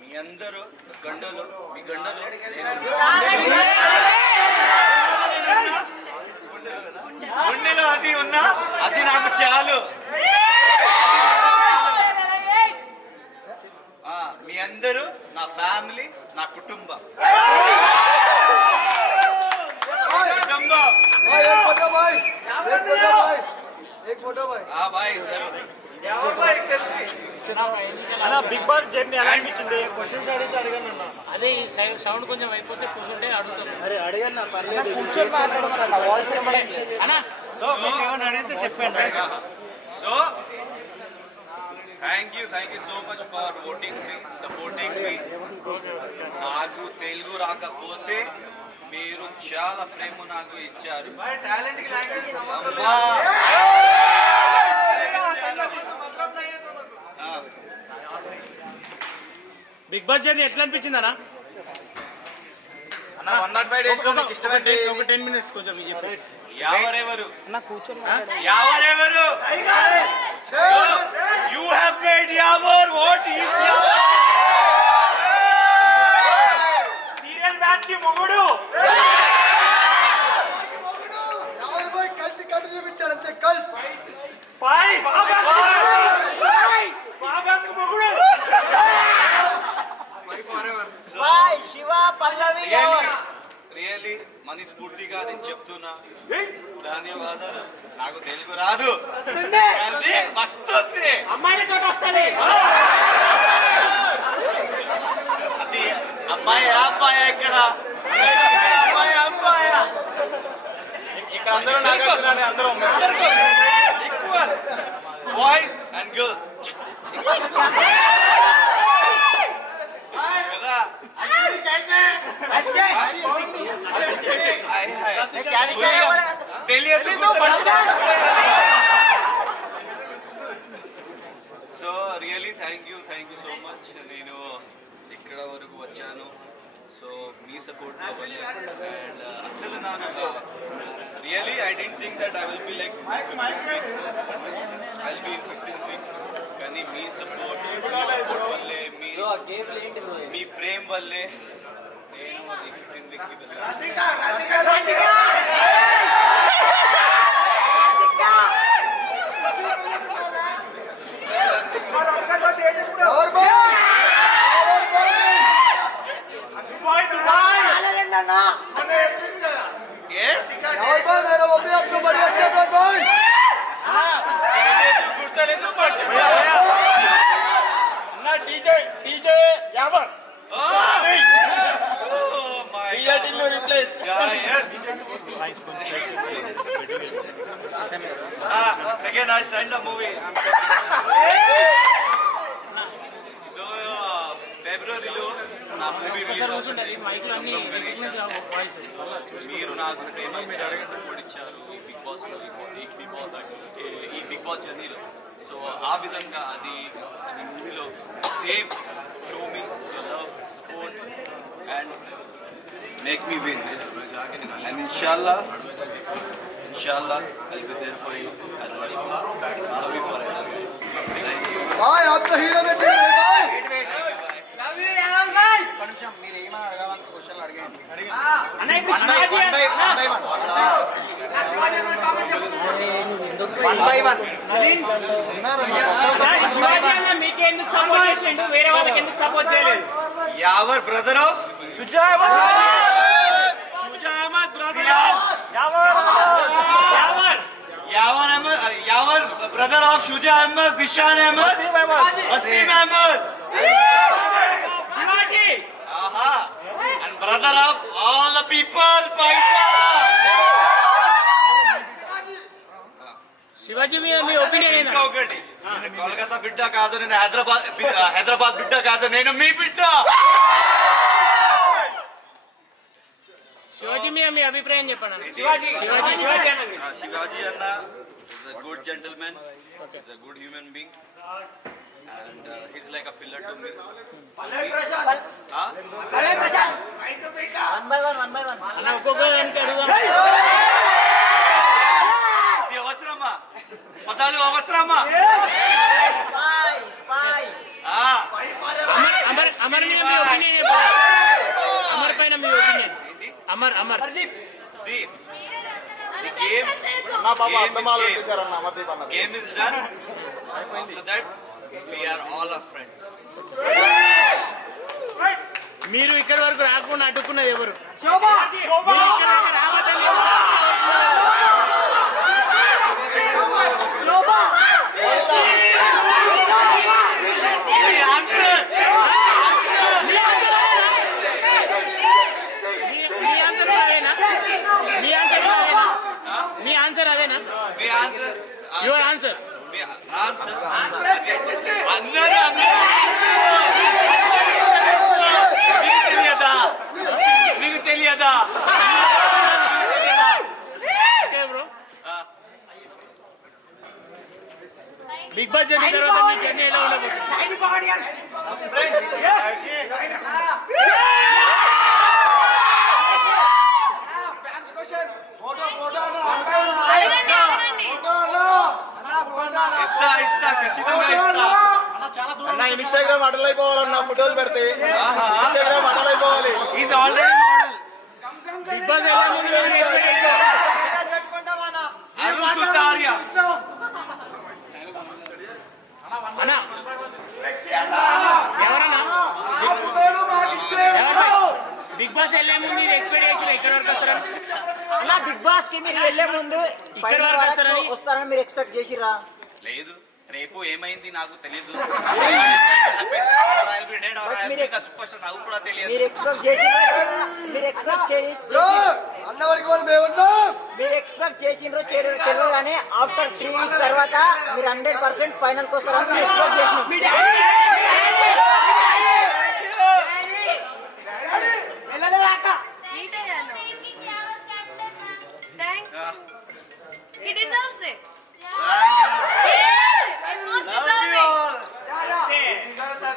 మీ అందరూ గండలు మీ గండలు గుండెలో అది ఉన్నా అది నాకు చాలు. మీ అందరూ నా ఫ్యామిలీ, నా కుటుంబం. బిగ్ బాస్ జర్నీ ఎలా అనిపించింది? క్వశ్చన్స్ అడిగితే అడగను అన్న. అదే ఈ సౌండ్ కొంచెం అయిపోతే కూర్చుంటే అడుగుతాను. అరే అడగన్నా పర్లేదు. అడిగితే చెప్పండి. So thank you so much for voting me, supporting me. నాకు తెలుగు రాకపోతే మీరు చాలా ప్రేమ నాకు ఇచ్చారు. బిగ్ బాస్ జర్నీ ఎట్లా అనిపించింది అన్న? 105 days లో నాకు ఇష్టమైంది ఒక 10 minutes కొంచెం ఎవరెవరు you have made your what is your serial match కి మొగుడు యావర్ బాయ్ కల్ట్ చూపించాడు అంతే. కల్ట్ పై బాబాస్ కి మొగుడు శివ పల్లవి రియల్లీ మనస్ఫూర్తిగా నేను చెప్తున్నా ధన్యవాదాలు. నాకు తెలుగు రాదు, వస్తుంది అమ్మాయిలతో వస్తుంది. అది అమ్మాయి అబ్బాయి ఇక్కడ అమ్మాయి ఇక్కడ అందరూ అందరూ ఈక్వల్ బాయ్స్ అండ్ గర్ల్స్ కదా. తెలియదు. So really thank you so much. నేను ఇక్కడ వరకు వచ్చాను. సో మీ సపోర్ట్ వల్ల అండ్ అసలు నాకు really I don't think that I will be like 15th week. I will be in 15th week. కానీ మీ సపోర్ట్ వల్లే మీ ప్రేమ వల్లే నేను అది 15th week కి వెళ్ళాను. Second, I signed the movie. So, February లో నా మూవీ రిలీజ్ అవుతుంది. మీరు నాకు ప్రేమ ఇచ్చారు, సపోర్ట్ ఇచ్చారు ఈ బిగ్ బాస్ లో, ఈ బిగ్ బాస్ జర్నీలో. సో ఆ విధంగా అది మూవీలో same show me your love, support and make me win, and inshallah I'll be there for you and love you forever. भाई आप तो हीरो में थे भाई. love you yaar guys. కొంచెం మీరు ఏమని అడగాలని క్వశ్చన్లు అడగండి. అన్న ఇప్పుడు Shivaji one by one Shivaji అన్న మీకు ఎందుకు సపోర్ట్ చేసిండు, వేరే వాళ్ళకి ఎందుకు సపోర్ట్ చేయలేదు? Yavar brother of Shujaa Ahmed brother Yavar brother of Shujaa Ahmed, Zishan Ahmed, Wasim Ahmed, Shivaji, aha, and brother of all the people, Paita. Shivaji me opinion ఏంటి? ఇంకొకటి, కోల్కతా బిడ్డ కాదు, నేను హైదరాబాద్ బిడ్డ కాదు, నేను మీ బిడ్డ. శివాజీ మీ అభిప్రాయం చెప్పండి. శివాజీ అన్న is a good gentleman, is a good human being, and he's like a pillar to me. అన్న ఒక్కొక్క దానికి అడుగుదాం. ఇది అవసరమా? పదాలు అవసరమా? Amar See, the game is done. After that, we are all our friends. మీరు ఇక్కడి వరకు రాకుండా అడ్డుకున్నది ఎవరు? మీ ఆన్సర్ అదేనా? యువర్ ఆన్సర్ అందరూ నీకు తెలియదా? Okay bro. Bigg Boss journey తర్వాత మీ జర్నీ ఎలా ఉండబోతుంది? ఇస్తా ఖచ్చితంగా ఇస్తా. అన్న ఇన్స్టాగ్రామ్ అడల్ అయిపోవాలన్న ఫోటోలు పెడితే ఇన్స్టాగ్రామ్ అడల్ అయిపోవాలి. Is already model. Bigg Boss ఎలా ఉంది? అరుణ్ సుతారియా అన్నా ఎవరన్నా బిగ్ బాస్ వెళ్ళే ముందు ఇది ఎక్స్పెక్ట్ చేసి ఎక్కడి వరకు వస్తారని? అలా బిగ్ బాస్ కి మీరు వెళ్లే ముందు ఇక్కడ వరకు వస్తారని వస్తారని మీరు ఎక్స్పెక్ట్ చేసిరా? లేదు, రేపు ఏమైంది నాకు తెలియదు. నాకు కూడా తెలియదు. మీరు ఎక్స్పెక్ట్ చేసిరా? మీరు ఎక్స్పెక్ట్ అన్నవరకు వాళ్ళు మేమున్నాం. మీరు ఎక్స్పెక్ట్ చేసిండ్రో చేయరో తెలియదు కానీ ఆఫ్టర్ 3 వీక్స్ తర్వాత మీరు 100% ఫైనల్ కి వస్తారని మీరు ఎక్స్పెక్ట్ చేసినాం. He deserves it.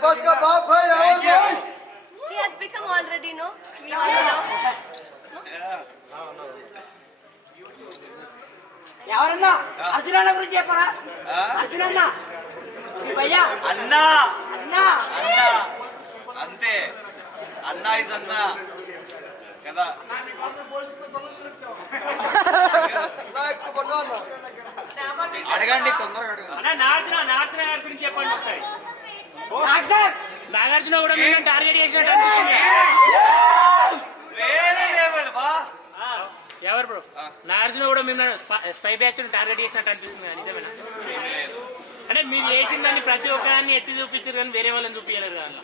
बस का बाप भाई और भाई He has become already, no? We all know. ఎవరన్నా అర్జునన్న గురించి చెప్పరా? అర్జునన్న భయ్యా అన్నా అన్నా అన్నా అంతే. అన్నా ఇస్ అన్నా కదా. అడగండి తొందరగా అడగండి. నాగార్జున గారి గురించి చెప్పండి ఒకసారి. సార్ నాగార్జున కూడా మీరు టార్గెట్ చేసినట్టు అనిపిస్తుంది. వేరే లెవెల్ బా. ఎవరు బ్రో? నాగార్జున కూడా మిమ్మల్ని స్పై బ్యాచ్ టార్గెట్ చేసినట్టు అనిపిస్తుంది. నిజమేనా? అంటే మీరు చేసిన దాన్ని ప్రతి ఒక్కదాన్ని ఎత్తి చూపించారు కానీ వేరే వాళ్ళని చూపించలేరు కదా.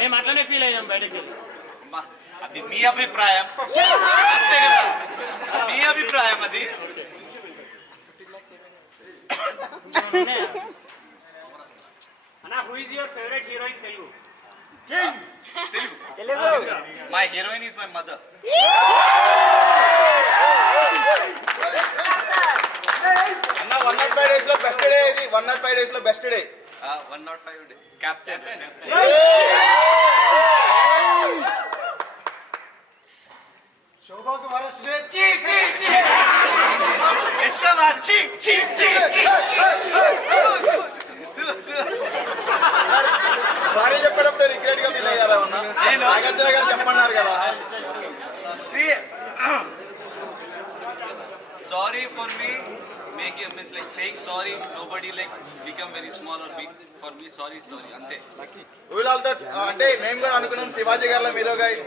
మేము అట్లనే ఫీల్ అయినాం బయటకు వెళ్ళి. అది మీ అభిప్రాయం అంతే కదా. మీ అభిప్రాయం అది. అన్నా who is your favourite heroine Telugu? Telugu my heroine is my mother. అన్న 105 డేస్ లో బెస్ట్ డే ఇది. 105 డేస్ లో బెస్ట్ డే. 105 day captain. శోభాకు వరస్ట్ డే. ఇష్టమా? చి చి చి చి. సారీ చెప్పేటప్పుడు రిగ్రెట్ గా ఫీల్ అయ్యారా అన్న? నాగార్జున గారు చెప్పన్నారు కదా. Sorry for me making means like saying sorry. Nobody like become very small or big. For me, sorry ante. అంటే మేము కూడా అనుకున్నాం శివాజీ గారిలో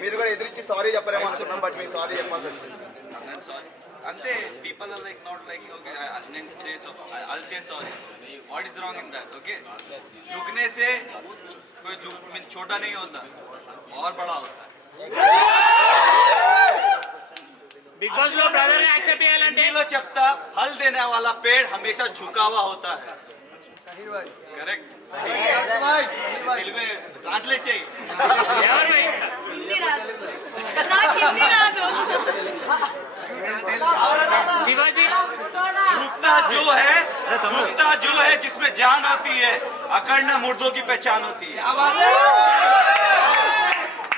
మీరు కూడా ఎదురించి సారీ చెప్పరేమో అనుకున్నాం. బట్ మీకు సారీ చెప్పాల్సి వచ్చింది. I'm sorry. Ante people are like not like okay. I'll say sorry. What is wrong in that? Okay. झुकने से कोई मीन छोटा नहीं होता और बड़ा होता है. बिग बॉस లో బ్రదర్ ని యాక్సెప్ట్ చేయాలంటే हिंदी लो చెప్తా फल देने वाला पेड़ हमेशा झुका हुआ होता है. करेक्ट. ट्रांसलेट चाहिए. हिंदी रादु. నాకు హిందీ రాదు. शिवाजी झुकता जो है जिसमें जान होती है, अकड़ना मुर्दों की पहचान होती है.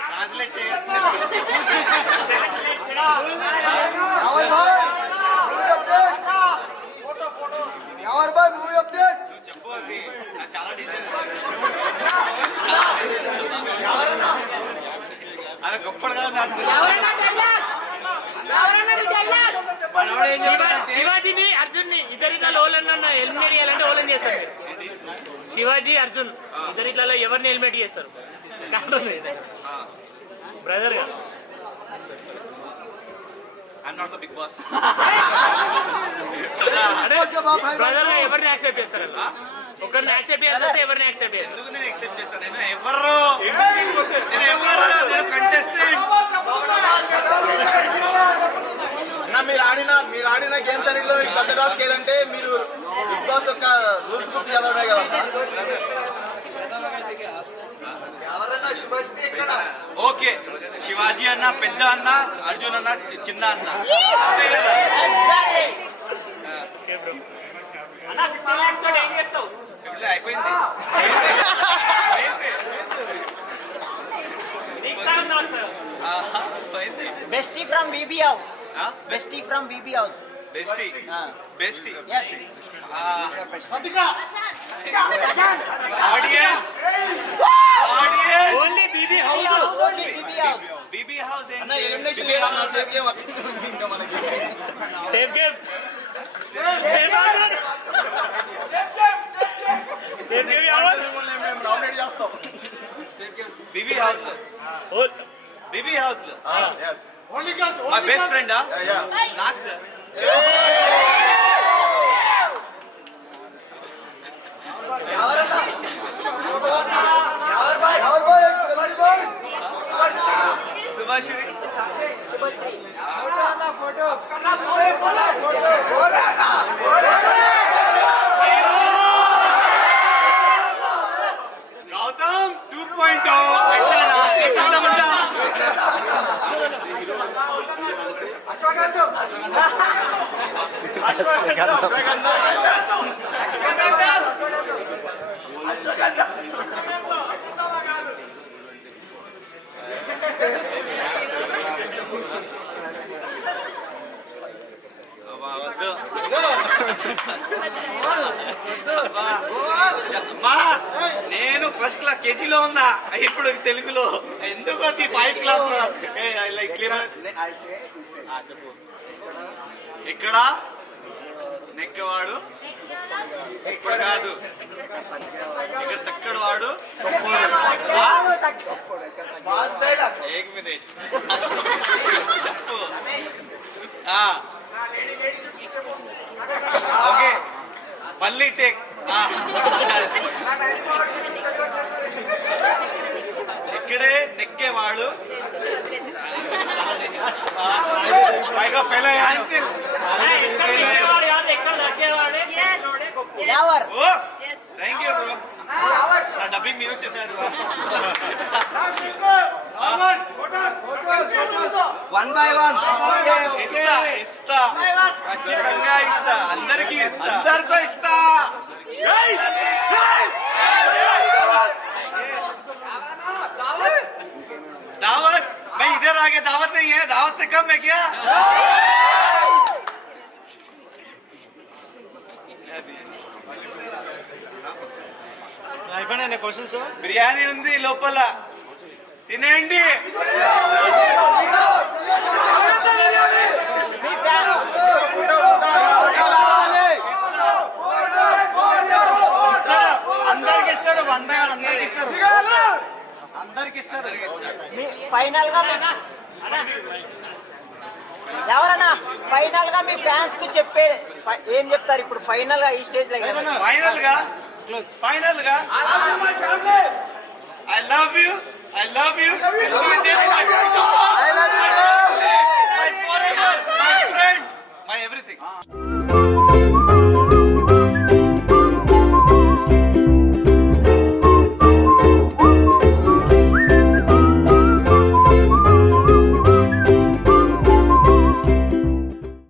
ट्रांसलेट चाहिए. ఎవరు బాయ్ మూవీ అప్డేట్ చెప్పు అది. శివాజీని అర్జున్ ని ఇద్దరిట్లలో ఓలన్న ఎలిమినేట్ చేయాలంటే ఓలని చేస్తారు మీరు. శివాజీ అర్జున్ ఇద్దరిట్లలో ఎవరిని ఎలిమినేట్ చేస్తారు బ్రదర్ గా? I'm not the big boss. Brother గా ఎవరిని యాక్సెప్ట్ చేస్తారు? ఒకరిని యాక్సెప్ట్ చేస్తే ఎవరిని యాక్సెప్ట్ చేస్తారు? ఎందుకు నేను accept చేస్తాను? నేను ఎవరు నేను contestant. అన్న మీరు ఆడిన గేమ్స్ అన్నింటిలో మీకు పెద్ద టాస్క్ ఏదంటే మీరు బిగ్ బాస్ యొక్క రూల్స్ బుక్ చదవడే కదా. ఓకే, శివాజీ అన్న పెద్ద అన్న, అర్జున్ అన్న చిన్న అన్న, అంతే కదా? ఏం చేస్తావు? ఇప్పుడు అయిపోయింది. పోయింది. Bestie from BB house. ఆ? Bestie from BB house. Bestie bestie yes. Audience only BB house. Only BB house. BB house అన్న ఎలిమినేషన్ లేదన్న, సేఫ్ గేమ్ ఇంకా మనకి. Safe game. సేఫ్ గేమ్ ఎవరు? మేము నామినేట్ చేస్తాం. బీబీ హౌస్ బీబీ హౌస్ లో Yes. మా బెస్ట్ ఫ్రెండా Yeah. నాకు సార్ సుభాష్ గౌతమ్ 2.0 నేను ఫస్ట్ క్లాస్ కేజీలో ఉన్నా, ఇప్పుడు తెలుగులో ఎందుకు అది 5 క్లాస్ ఇక్కడ నెక్కవాడు ఇప్పుడు కాదు, ఇక్కడ తక్కడు వాడు. ఏక్ మినిట్ చెప్పు. ఓకే మళ్ళీ టేక్. ఇక్కడే నెక్కేవాడు, పైగా ఫెయిల్ అయ్యాను. Yes. ఎవర్? ఓ Yes. Thank you bro. నా డబ్బింగ్ మీరు వచ్చేసారు. 1 by 1. ఇస్తా ఖచ్చితంగా ఇస్తా, అందరికీ ఇస్తా, అందరితో ఇస్తా. दावत मैं इधर आ गया, दावत नहीं है, दावत से कम है क्या? బిర్యానీ ఉంది లోపల, తినేయండి. మీ ఫైనల్ గా ఎవరన్నా ఫైనల్ గా మీ ఫ్యాన్స్ కు చెప్పే ఏం చెప్తారు ఇప్పుడు ఫైనల్ గా ఈ స్టేజ్ లో? ఫైనల్ గా I love you. My forever, my friend, my everything.